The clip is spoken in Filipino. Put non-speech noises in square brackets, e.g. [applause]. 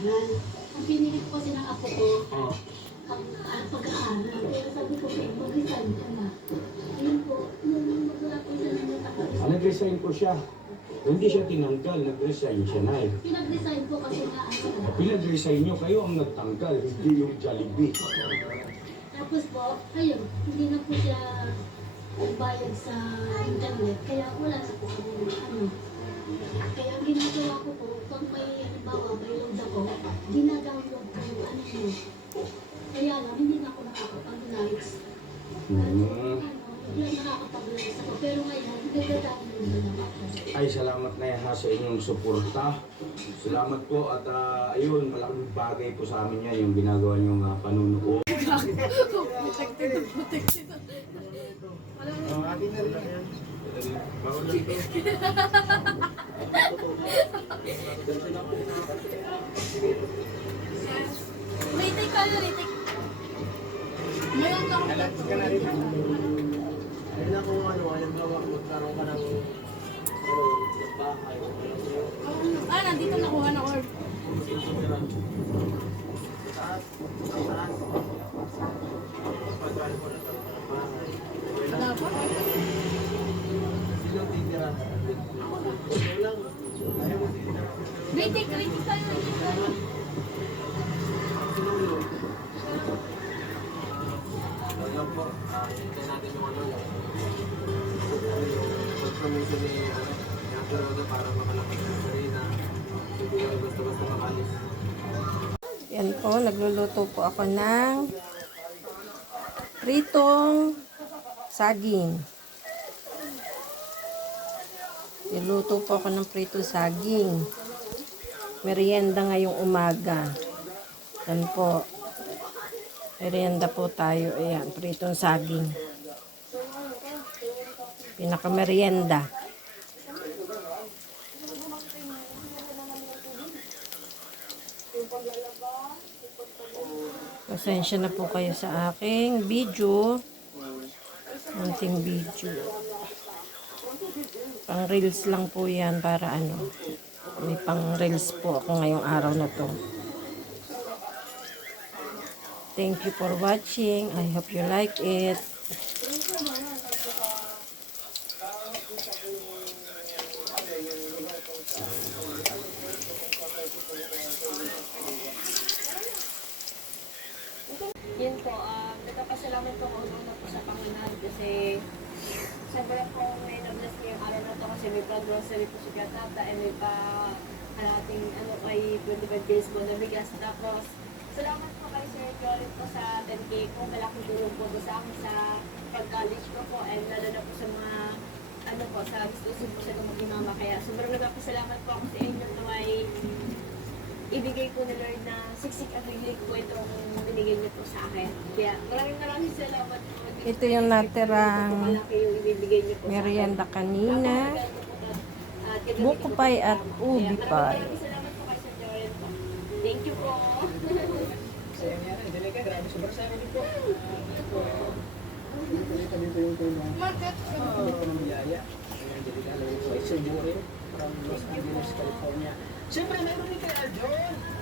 ako po Oh. ang ang pag-aaral. Kaya sabi ko po, mag-resign ka na. Ayun po, nung po siya ng Ah, nag-resign po siya. Hindi siya tinanggal, nag-resign siya na eh. Pinag-resign po kasi nga ano. Pinag-resign nyo, kayo ang nagtanggal, hindi yung Jollibee. Tapos po, ayun, hindi na po siya bayad sa internet. Kaya wala na po kami ano. Kaya ang ginagawa ko po, pag may halimbawa, may load ako, dinadownload ko yung ano mo. Kaya lang, hindi na ako. Mm. Na nakakapag-likes ako. Pero ngayon, nagda-download na lang ako. Ay, salamat na yan ha sa inyong suporta. Salamat po at ah, ayun, malaking bagay po sa amin yan yung ginagawa niyong uh, panunood. [laughs] Ritik kayo, ritik. Meron lang. Ayun na kung ano, halimbawa, magkaroon ka ng ano, bahay, Ah, nandito nakuha na ni, ano, Uncle Roda para makalapag sa Sarina. Hindi ko basta-basta makalis. Yan po, nagluluto po ako ng pritong saging. Niluto po ako ng pritong saging. Merienda ngayong umaga. Yan po. Merienda po tayo. Ayan, pritong saging. Pinaka-merienda. Pasensya na po kayo sa aking video. Munting video. Pang reels lang po yan para ano. May pang reels po ako ngayong araw na to. Thank you for watching. I hope you like it. Yun po, um, nagpapasalamat po ako una po sa Panginoon kasi sobrang po may na-bless niya yung araw na to kasi may pa-grocery po si Tata and may pa kalating ano kay 25 days po na bigas. Tapos, salamat po kay Sir Jorit po sa 10K po. Malaking tulong po sa akin sa pag-college ko po and lalo na po sa mga ano po, sa gusto po sa maging mama. Kaya sobrang nagpapasalamat po ako sa inyo na may ibigay po ni Lord na siksik at hilig po itong binigay niyo po sa akin. Kaya maraming maraming salamat po. Ito yung natirang merienda kanina. Buko pie at ubi pie. Thank you po. Oh. Siyempre, meron din kay. 1,000